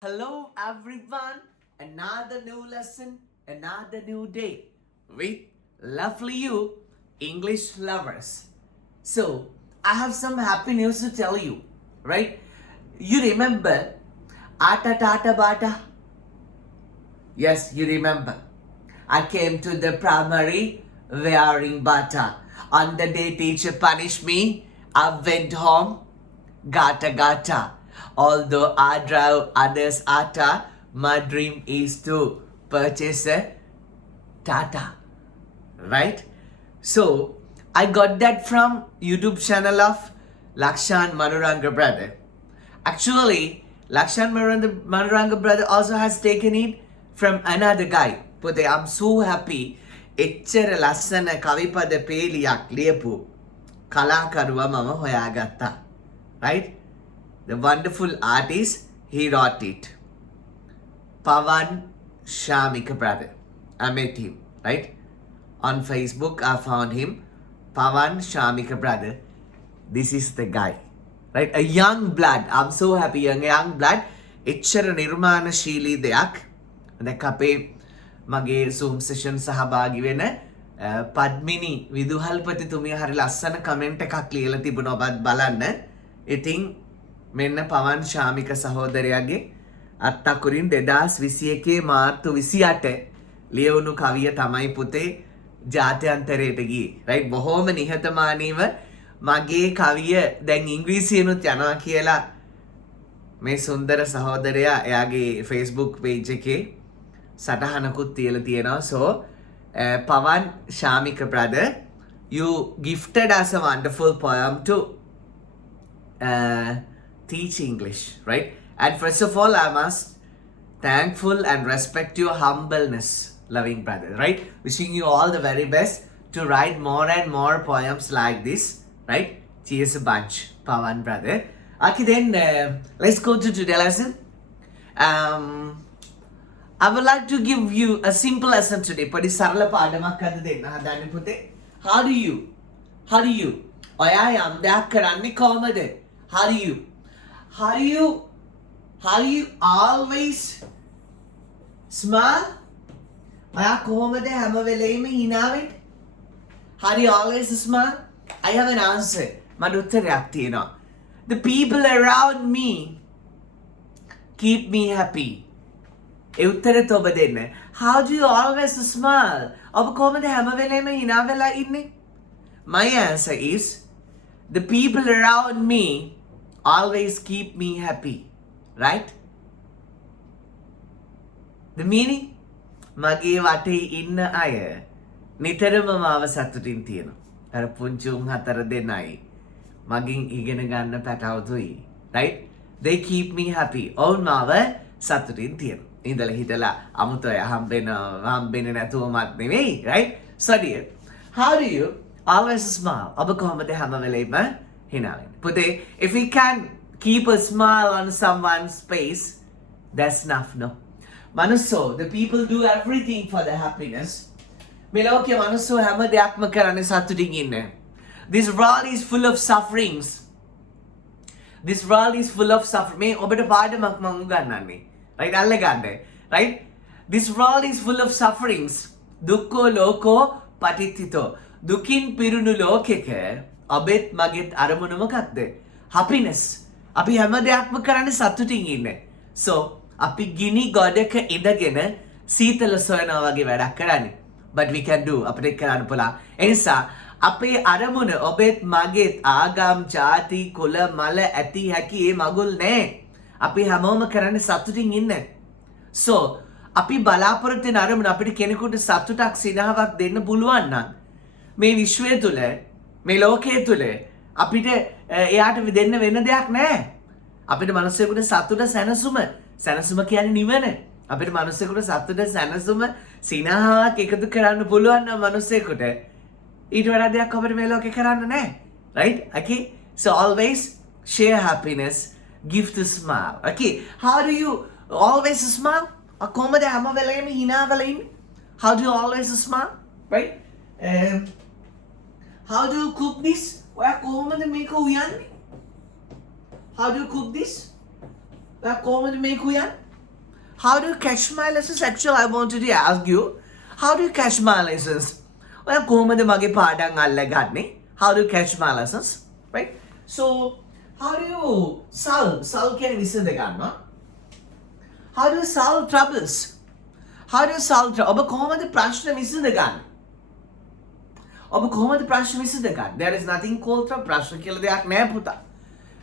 Hello everyone, another new lesson, another new day with lovely you English lovers. So, I have some happy news to tell you, right? You remember Ata Tata Bata? Yes, you remember. I came to the primary wearing bata. On the day teacher punished me, I went home gata gata. Although I drive others Ata, my dream is to purchase a Tata. Right? So I got that from YouTube channel of Lakshan Manuranga brother. Actually, Lakshan Manuranga brother also has taken it from another guy. But I'm so happy. එච්චර ලස්සන කවිපද පේලියක් ලියපු කලාකරුවා මම හොයාගත්තා. Right? The wonderful artist, he wrote it. Pawan Shamika brother. I met him, right? On Facebook, I found him. Pawan Shamika brother. This is the guy. Right? A young blood. I'm so happy. Young blood. එච්චර නිර්මාණශීලී දෙයක්. දැන් අපේ මගේ Zoom session සහභාගී වෙන පද්මිනි විදුහල්පතිතුමිය හරි ලස්සන කමෙන්ට් එකක් ලියලා තිබුණා ඔබත් බලන්න. ඉතින් මෙන්න පවන් ශාමික සහෝදරයාගේ අත්තකුරින් 2021 මාර්තු 28 ලියවුණු කවිය තමයි පුතේ ජාත්‍යන්තරයට ගියේ. රයිට් බොහොම නිහතමානීව මගේ කවිය දැන් ඉංග්‍රීසියෙනුත් යනවා කියලා මේ සුන්දර සහෝදරයා එයාගේ Facebook page එකේ සටහනකුත් තියලා තියෙනවා. So Pawan Shamika brother, you gifted us a wonderful poem to teach English, right? And first of all, I must thankful and respect your humbleness, loving brother, right? Wishing you all the very best to write more and more poems like this, right? Cheers a bunch, Pawan brother. Okay, then let's go to today's lesson. I would like to give you a simple lesson today. පොඩි සරල පාඩමක් අද දෙන්න හදන්නේ පුතේ. How do you ඔයා යම් දෙයක් කරන්නේ කොහමද? How do you always smile? ඔයා කොහොමද හැම වෙලෙම hina වෙන්නේ? How do you always smile? I have an answer. මට උත්තරයක් තියෙනවා. The people around me keep me happy. ඒ උත්තරෙත් ඔබ දෙන්න. How do you always smile? ඔබ කොහොමද හැම වෙලේම hina වෙලා ඉන්නේ? My answer is the people around me always keep me happy. Right? The meaning? මගේ වටේ ඉන්න අය නිතරම මාව සතුටින් තියෙනවා. අර පුංචි උන් හතර දෙනයි මගෙන් ඉගෙන ගන්න පැටවතුයි. Right? They keep me happy. ඔවුන් මාව සතුටින් තියෙනවා. ඉඳලා හිටලා අමුතොය හම්බෙන්නේ නැතුවමත් නෙවෙයි, right? So dear, how do you always smile? ඔබ කොහොමද හැම වෙලේම hina වෙන්නේ? පුතේ, if we can keep a smile on someone's face, that's enough, no? මනුස්සෝ, the people do everything for the happiness. මේ ලෝකයේ මනුස්සෝ හැම දෙයක්ම කරන්නේ සතුටින් ඉන්න. This world is full of sufferings. This world is full of suffering. මේ ඔබට පාඩමක් මම උගන්වන්නේ. Right? Allegande. Right? This world is full of sufferings. Dukko loko patitito. Dukin pirunu lokeke. Abet maget aramunu මොකක්ද? Happiness. අපි හැම දෙයක්ම කරන්නේ සතුටින් ඉන්නේ. So, අපි ගිනි ගොඩක ඉඳගෙන සීතල සොයනවා වගේ වැඩක් කරන්නේ. But we can do. අපිට කරන්න පුළුවන්. ඒ නිසා අපේ අරමුණ ඔබෙත් මගෙත් ආගම් ජාති කුල මල ඇති හැකි ඒ මගුල් නෑ. අපි හැමෝම කරන්නේ සතුටින් ඉන්න. So, අපි බලාපොරොත්තු වෙන අරමුණ අපිට කෙනෙකුට සතුටක් සිනහවක් දෙන්න පුළුවන් නම් මේ විශ්වය තුල මේ ලෝකයේ තුල අපිට එයාට දෙන්න වෙන දෙයක් නැහැ. අපිට මිනිස්සුෙකුට සතුට සැනසුම කියන්නේ නිවන. අපිට මිනිස්සුෙකුට සතුට සැනසුම සිනහවක් එකතු කරන්න පුළුවන් නම් මිනිස්සුෙකුට ඊට වඩා දෙයක් අපිට මේ ලෝකේ කරන්න නැහැ. Right? Okay? So always share happiness. Give the smile. Okay, how do you always smile? කොහොමද හැම වෙලේම hina වෙලා ඉන්නේ? How do you always smile? Right? How do you cook this? ඔයා කොහොමද මේක උයන්නේ? How do you cook this? ඔයා කොහොමද මේක උයන්නේ? How do you catch my license? Actually, I wanted to ask you, how do you catch my license? ඔයා කොහොමද මගේ පාඩම් අල්ලගන්නේ? How do you catch my license? Right? So, how do you solve කියන්නේ විසඳ ගන්නවා? How do you solve troubles? How do you solve trouble? ඔබ කොහොමද ප්‍රශ්න විසඳගන්නේ? ඔබ කොහොමද ප්‍රශ්න විසඳගන්නේ? There is nothing called trouble. ප්‍රශ්න කියලා දෙයක් නෑ පුතා.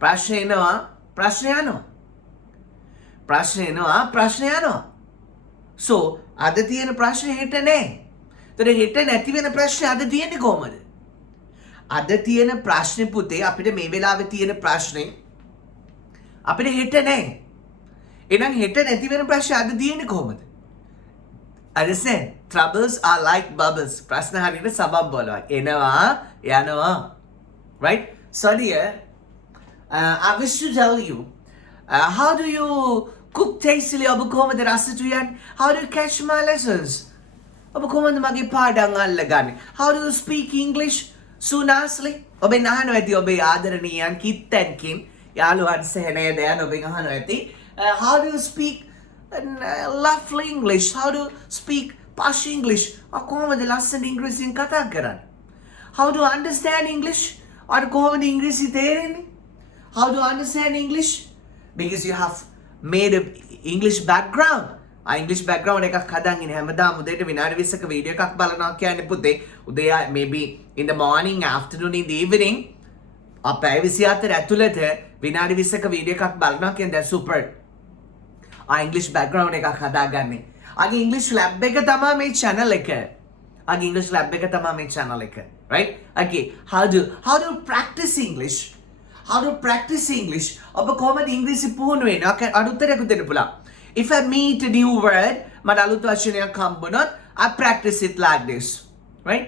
ප්‍රශ්න එනවා, ප්‍රශ්න යනවා. ප්‍රශ්න එනවා, ප්‍රශ්න යනවා. So, අද තියෙන ප්‍රශ්නේ හෙට නෑ. ඒතර හෙට නැති වෙන ප්‍රශ්නේ අද තියෙන්නේ කොහමද? අද තියෙන ප්‍රශ්නේ පුතේ අපිට මේ වෙලාවේ තියෙන ප්‍රශ්නේ අපිට හෙට නෑ. එහෙනම් හෙට නැති වෙන ප්‍රශ්නේ අද තියෙන්නේ කොහමද? Understand? Troubles are like bubbles. ප්‍රශ්න හරියට සබම් බලනවා. එනවා, යනවා. Right? So dear, I wish to tell you, how do you cook tastily? ඔබ කොහොමද රසට යන්නේ? How do you catch my lessons? ඔබ කොහොමද මගේ පාඩම් අල්ලගන්නේ? How do you speak English so nicely? ඔබ අහනවා ඇති ඔබේ ආදරණීයන් කිත්තන්කින් යාළුවන් සහනේදයන් ඔබ අහනවා ඇති. How do you speak lovely English? How do you speak posh English? කොහොමද ලස්සන ඉංග්‍රීසියෙන් කතා කරන්නේ? How do you understand English? ඔයාට කොහොමද ඉංග්‍රීසි තේරෙන්නේ? How do you understand English? Because you have made an English background. English background එකක් හදාගෙන හැමදාම උදේට විනාඩි 20ක වීඩියෝ එකක් බලනවා කියන්නේ පුතේ. උදේ maybe in the morning, afternoon, in the evening. අපේ 24 ඇතුළත විනාඩි 20ක වීඩියෝ එකක් බලනවා කියන්නේ that's super. English background එකක් හදාගන්නේ. අගේ English lab එක තමයි මේ channel එක. අගේ English lab එක තමයි මේ channel එක. Right? Okay. How do you practice English? How to practice English? ඔබ කොහොමද ඉංග්‍රීසි පුහුණු වෙන්නේ? අර උත්තරයක් දෙන්න පුළුවන්. If I meet a new word, මට අලුත් වචනයක් හම්බුනොත්, I practice it like this. Right?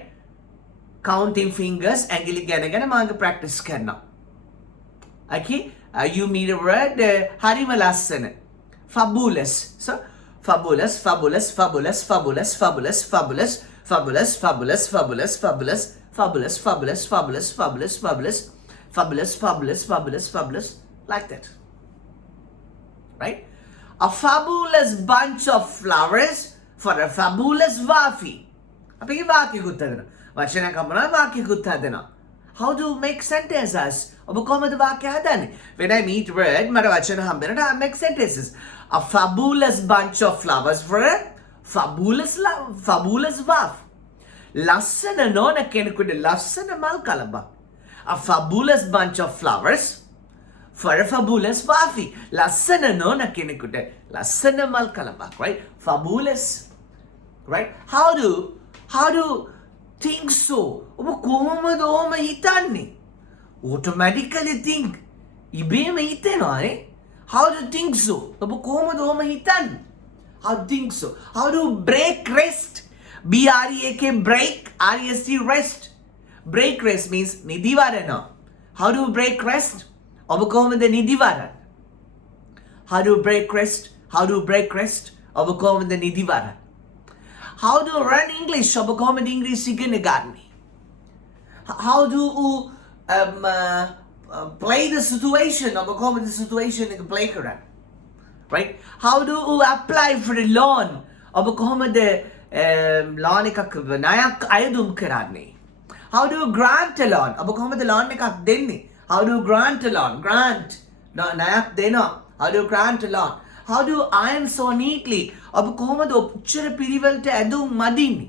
Counting fingers, ඇඟිලි ගණගෙන මම practice කරනවා. Okay? You meet a word, හරිම ලස්සන. Fabulous. So, fabulous, fabulous, fabulous, fabulous, fabulous, fabulous, fabulous, fabulous, fabulous, fabulous, fabulous, fabulous, fabulous, fabulous, fabulous, fabulous, fabulous, fabulous, fabulous, like that. Right? A fabulous bunch of flowers for a fabulous wafi. අපි වාක්‍යකුත් හදනවා. වචනයක් හම්බුනා වාක්‍යකුත් හදනවා. How do you make sentences? ඔබ කොහොමද වාක්‍ය හදන්නේ? When I meet word, මට වචන හම්බෙනට I make sentences. A fabulous bunch of flowers for a fabulous wafi. ලස්සන නෝන කෙනෙකුට ලස්සන මල් කලබක්. A fabulous bunch of flowers for a fabulous wafi. Lassana nona kenekuta. Lassana mal kalabak, right? Fabulous. Right? How do think so? Oba kohomada oma hitanne? Automatically think. Ibema hitena ne? How do you think so? Oba kohomada oma hitanne? How do you think so? How do you break rest? B-R-E-A-K break, R-E-S-T rest. Break rest means nidivarana. How do you break rest? ඔබ කොහොමද නිදිවරන්නේ? How do you break rest? How do you break rest? ඔබ කොහොමද නිදිවරන්නේ? How do you run English? ඔබ කොහොමද ඉංග්‍රීසි ඉගෙන ගන්නේ? How do you play the situation? ඔබ කොහොමද situation එක play කරන්නේ? Right? How do you apply for a loan? ඔබ කොහොමද loan එකක් ණයක් අයදුම් කරන්නේ? How do you grant a loan? ඔබ කොහොමද loan එකක් දෙන්නේ? How do you grant a loan? Grant. ණයක් දෙනවා. How do you grant a loan? How do you iron so neatly? ඔබ කොහොමද ඔච්චර පිළිවෙලට ඇඳුම් මදින්නේ?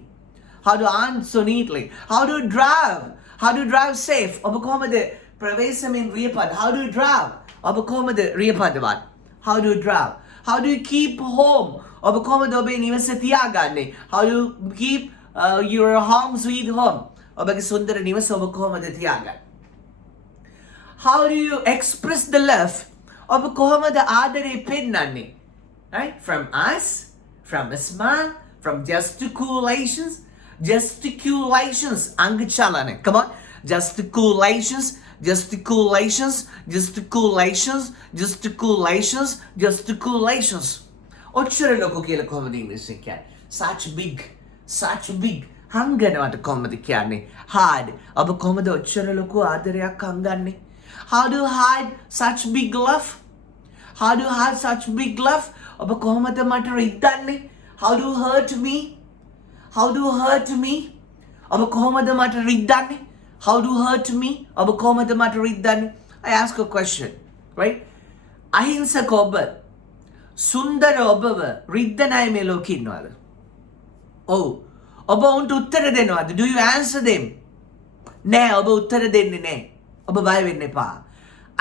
How do you iron so neatly? How do you drive? How do you drive safe? ඔබ කොහොමද ප්‍රවේශමෙන් රියපද? How do you drive? ඔබ කොහොමද රියපදවත්? How do you drive? How do you keep home? ඔබ කොහොමද ඔබේ නිවස තියාගන්නේ? How do you keep your home sweet home? ඔබගේ සුන්දර නිවස ඔබ කොහොමද තියාගන්නේ? How do you express the love? ඔබ කොහොමද ආදරේ පෙන්නන්නේ? Right? From us, from a smile, from gesticulations, අංග චලන. Come on. Gesticulations, ඔච්චර ලොකු කියලා කොහොමද ඉංග්‍රීසි කියන්නේ? Such big. හංගනවට කොහොමද කියන්නේ? Hard. ඔබ කොහොමද ඔච්චර ලොකු ආදරයක් හංගන්නේ? How do you hide such big love? How do you have such big love? ඔබ කොහොමද මට රිද්දන්නේ? How do you hurt me? How do you hurt me? ඔබ කොහොමද මට රිද්දන්නේ? How do you hurt me? ඔබ කොහොමද මට රිද්දන්නේ? I ask a question, right? අහිංසක ඔබ සුන්දර ඔබව රිද්දන අය මේ ලෝකේ ඉන්නවද? ඔව්. ඔබ උන්ට උත්තර දෙනවද? Do you answer them? නෑ ඔබ උත්තර දෙන්නේ නෑ. ඔබ බය වෙන්න එපා.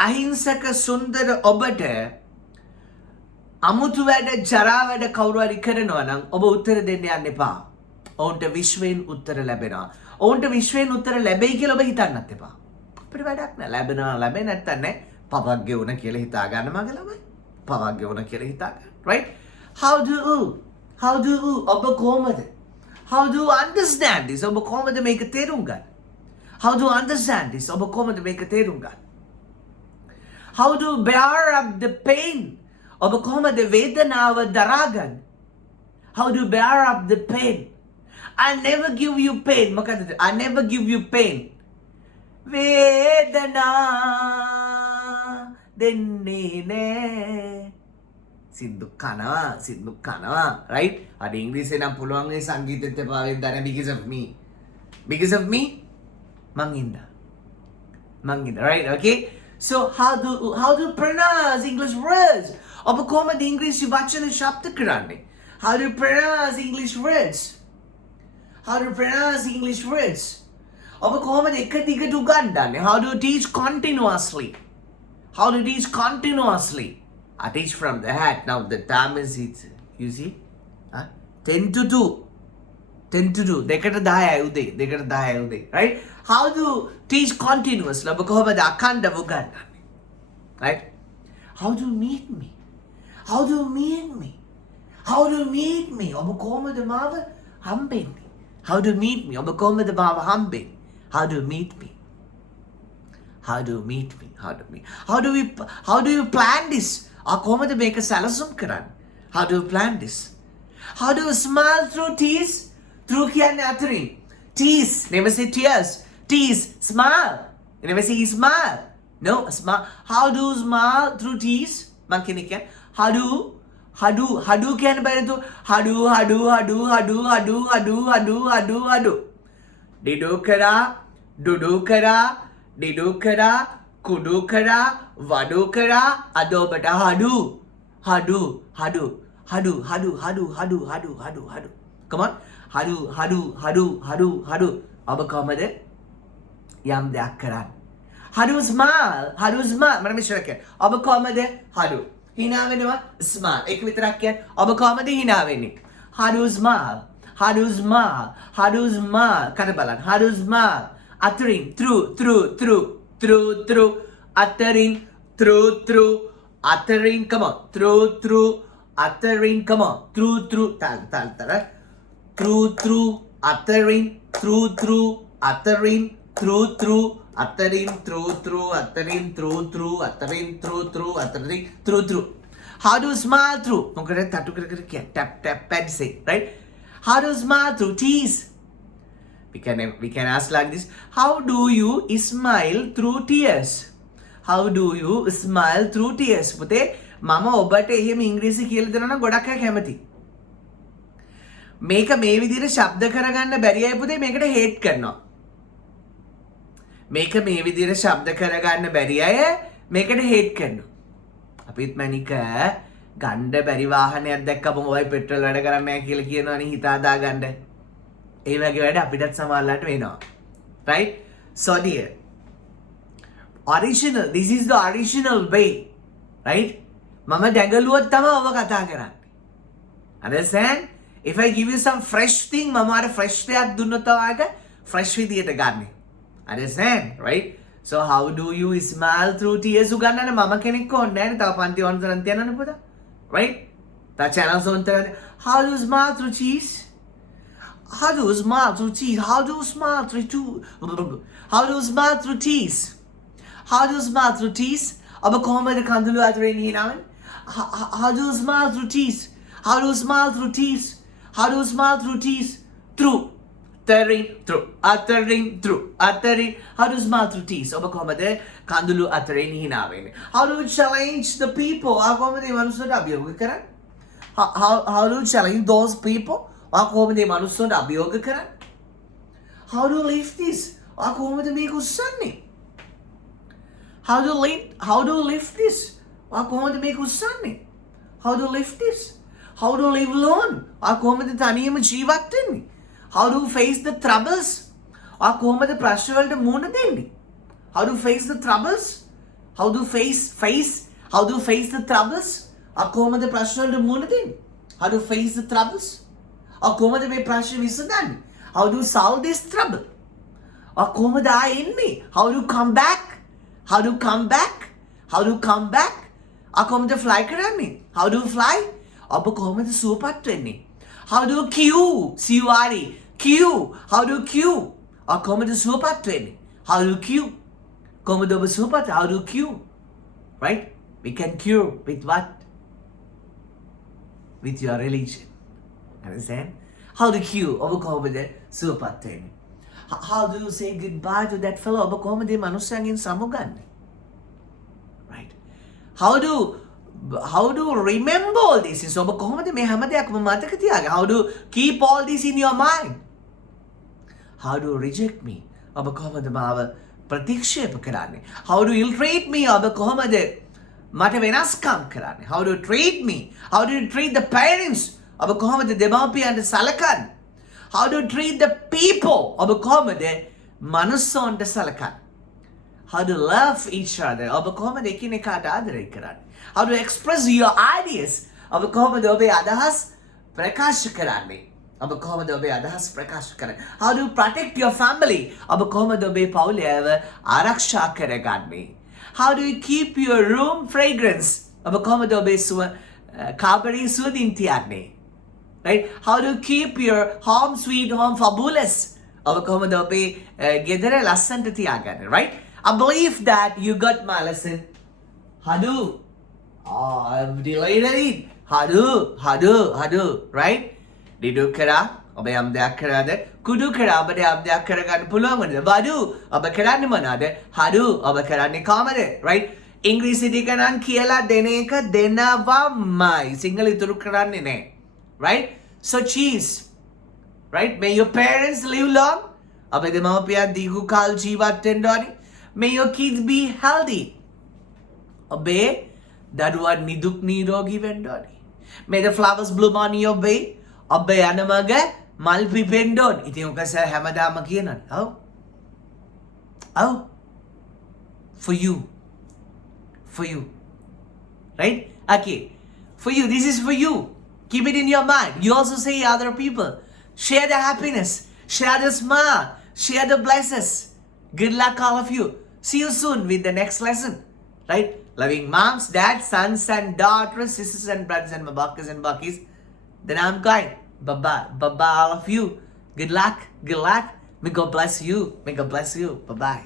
අහිංසක සුන්දර ඔබට අමුතු වැඩ ජරා වැඩ කවුරු හරි කරනවා නම් ඔබ උත්තර දෙන්න යන්න එපා. ඔවුන්ට විශ්වයෙන් උත්තර ලැබෙනවා. ඔවුන්ට විශ්වයෙන් උත්තර ලැබෙයි කියලා ඔබ හිතන්නත් එපා. අපිට වැඩක් නෑ. ලැබෙනවා ලැබෙන්නේ නැත්තම් නෑ. පවක් ගෙවුන කියලා හිතා ගන්න මගේ ළමයි. පවක් ගෙවුන කියලා හිතා ගන්න. Right? How do you ඔබ කොහොමද? How do you understand this? ඔබ කොහොමද මේක තේරුම් ගන්න? How do you understand this? ඔබ කොහොමද මේක තේරුම් ගන්න? How do you bear up the pain? ඔබ කොහොමද වේදනාව දරාගන්න? How do you bear up the pain? I never give you pain. මොකද I never give you pain. වේදනා දෙන්නේ නෑ. සින්දු කනවා right? අර ඉංග්‍රීසියෙන් නම් පුළුවන් ඒ සංගීතෙත් එපා වෙන්න because of me. Because of me? මං ඉන්නවා. Right? Okay? So how do you pronounce English words? ඔබ කොහොමද ඉංග්‍රීසි වචන ශබ්ද කරන්නේ? How do you pronounce English words? How do you pronounce English words? ඔබ කොහොමද එක දිගට උගන්වන්නේ? How do you teach continuously? How do you teach continuously? I teach from the head. Now the time is it. You see? 10 to 2. 10 to 2. දෙකට 10යි උදේ. Right? How do you teach continuously? ඔබ කොහොමද අඛණ්ඩව උගන්වන්නේ? Right? How do you meet me? How do you meet me? How do you meet me? ඔබ කොහොමද මාව හම්බෙන්නේ? How do you meet me? ඔබ කොහොමද මාව හම්බෙන්නේ? How do you meet me? How do you meet me? How do you plan this? කොහොමද මේක සැලසුම් කරන්නේ? How do you plan this? How do you smile through tears? Through කියන්නේ අතරින්. Tears. Never say tears. Tears. Smile. You never say smile. No, smile. How do you smile through tears? මං කියන්නේ how do කියන්නේ බයරතු hadu. Didu kara, dudu kara, didu kara, kudu kara, vadu kara, ado bata hadu. Come on. Hadu. ඔබ කොහමද යම් දෙයක් කරන්නේ? How do you smile? මම මිශ්‍ර කරන්නේ. ඔබ කොහමද hadu? hina වෙනවා smile. ඒක විතරක් කියන්නේ. ඔබ කොහමද hina වෙන්නේ? How do you smile? කර බලන්න. How do you smile? අතරින් through. අතරින් through. අතරින් come on. through. අතරින් come on. through. තල. through. අතරින් through. අතරින් through. අතරින් through. How do you smile through? මොකද තට්ටු කර කියන්නේ. tap and say, right? How do you smile through tears? We can ask like this. How do you smile through tears? How do you smile through tears? පුතේ මම ඔබට එහෙම ඉංග්‍රීසි කියලා දෙනවා නම් ගොඩක් අය කැමති. මේක මේ විදිහට ශබ්ද කරගන්න බැරි අය පුතේ මේකට හේට් කරනවා. මේක මේ විදිහට ශබ්ද කරගන්න බැරි අය මේකට හේට් කරනවා. අපිත් මැනික ගණ්ඩ බැරි වාහනයක් දැක්කම ඔය පෙට්‍රල් වැඩ කරන්නේ නැහැ කියලා කියනවනේ හිත හදා ගන්න. ඒ වගේ වැඩ අපිටත් සමහරලාට වෙනවා. Right? So dear. This is the original way. Right? මම දැඟලුවොත් තමයි ඔබ කතා කරන්නේ. Understand? If I give you some fresh thing මම අර fresh දෙයක් දුන්නොත් ඔයාලට fresh විදියට ගන්න. Understand? Right? So how do you smile through tears? උගන්නන්න මම කෙනෙක් ඕනේ නැහැ නේ. තව පන්ති ඕනතරම් තියනවනේ පුතා. Right? තා channels ඕනතරම්. How do you smile through tears? How do you smile through tears? How do you smile through tears? How do you smile through tears? ඔබ කොහොමද කඳුළු අතරින් හිනාවෙන්නේ? How do you smile through tears? How do you smile through tears? How do you smile through tears? Through. uttering through. How to smile through teeth? ඔබ කොහොමද කඳුළු අතරින් hina වෙන්නේ? How do you challenge the people? ඔයා කොහොමද මේ මනුස්සයට අභියෝග කරන්නේ? How do you challenge those people? ඔයා කොහොමද මේ මනුස්සයට අභියෝග කරන්නේ? How do you lift this? ඔයා කොහොමද මේක උස්සන්නේ? How do you lift this? ඔයා කොහොමද මේක උස්සන්නේ? How do you lift this? How do you live alone? ඔයා කොහොමද තනියම ජීවත් වෙන්නේ? How do you face the troubles? ඔයා කොහොමද ප්‍රශ්න වලට මුහුණ දෙන්නේ? How do you face the troubles? How do you How do you face the troubles? ඔයා කොහොමද ප්‍රශ්න වලට මුහුණ දෙන්නේ? How do you face the troubles? ඔයා කොහොමද මේ ප්‍රශ්න විසඳන්නේ? How do you solve this trouble? ඔයා කොහොමද ආයෙ එන්නේ? How do you come back? How do you come back? How do you come back? ඔයා කොහොමද fly කරන්නේ? How do you fly? ඔබ කොහොමද සුවපත් වෙන්නේ? How do you cure? Cure. How do you cure? ඔයා කොහොමද සුවපත් වෙන්නේ? How do you cure? කොහොමද ඔබ සුවපත්? How do you cure? Right? We can cure with what? With your religion. Understand? How do you cure? ඔබ කොහොමද සුවපත් වෙන්නේ? How do you say goodbye to that fellow? ඔබ කොහොමද මේ මනුස්සයන්ගෙන් සමුගන්නේ? Right? How do you remember all this? ඔබ කොහොමද මේ හැම දෙයක්ම මතක තියාගන්නේ? How do you keep all this in your mind? How do you reject me? ඔබ කොහොමද මාව ප්‍රතික්ෂේප කරන්නේ? How do you ill-treat me? ඔබ කොහොමද මට වෙනස්කම් කරන්නේ? How do you treat me? How do you treat the parents? ඔබ කොහොමද දෙමාපියන්ට සලකන්නේ? How do you treat the people? ඔබ කොහොමද මනුස්සොන්ට සලකන්නේ? How do you love each other? ඔබ කොහොමද එකිනෙකාට ආදරය කරන්නේ? How do you express your ideas? ඔබ කොහොමද ඔබේ අදහස් ප්‍රකාශ කරන්නේ? ඔබ කොහොමද ඔබේ අදහස් ප්‍රකාශ කරන්නේ? How do you protect your family? ඔබ කොහොමද ඔබේ පවුලව ආරක්ෂා කරගන්නේ? How do you keep your room fragrance? ඔබ කොහොමද ඔබේ කාමරය සුවඳින් තියන්නේ? Right? How do you keep your home sweet home fabulous? ඔබ කොහොමද ඔබේ ගෙදර ලස්සනට තියාගන්නේ? Right? I believe that you got my lesson. Hadu. Oh, I've deleted it. Hadu. Right? Didu kara. ඔබ යම් දෙයක් කරාද? කුඩු කරා. ඔබට යම් දෙයක් කරගන්න පුළුවන් වුණාද? වඩු. ඔබ කරන්නේ මොනවාද? හඩු. ඔබ කරන්නේ කොහමද? Right? ඉංග්‍රීසි ටික නම් කියලා දෙන එක දෙනවමයි. සිංහල ඉතුරු කරන්නේ නැහැ. Right? So cheese. Right? May your parents live long. ඔබේ දෙමාපියන් දීර්ඝ කාල ජීවත් වෙන්න ඕනේ. May your kids be healthy. ඔබේ දරුවන් නිදුක් නිරෝගී වෙන්න ඕනේ. May the flowers bloom on your way. ඔබේ යන මග මල් පිපෙන්න ඕනේ. ඉතින් ඔක සර් හැමදාම කියනවානේ. ඔව්. For you. Right? Okay. For you. This is for you. Keep it in your mind. You also say other people. Share the happiness. Share the smile. Share the blessings. Good luck all of you. See you soon with the next lesson. Right? Loving moms, dads, sons and daughters, sisters and brothers and mabakas and buckies. Then I'm going. Bye-bye. Bye-bye all of you. Good luck. May God bless you. Bye-bye.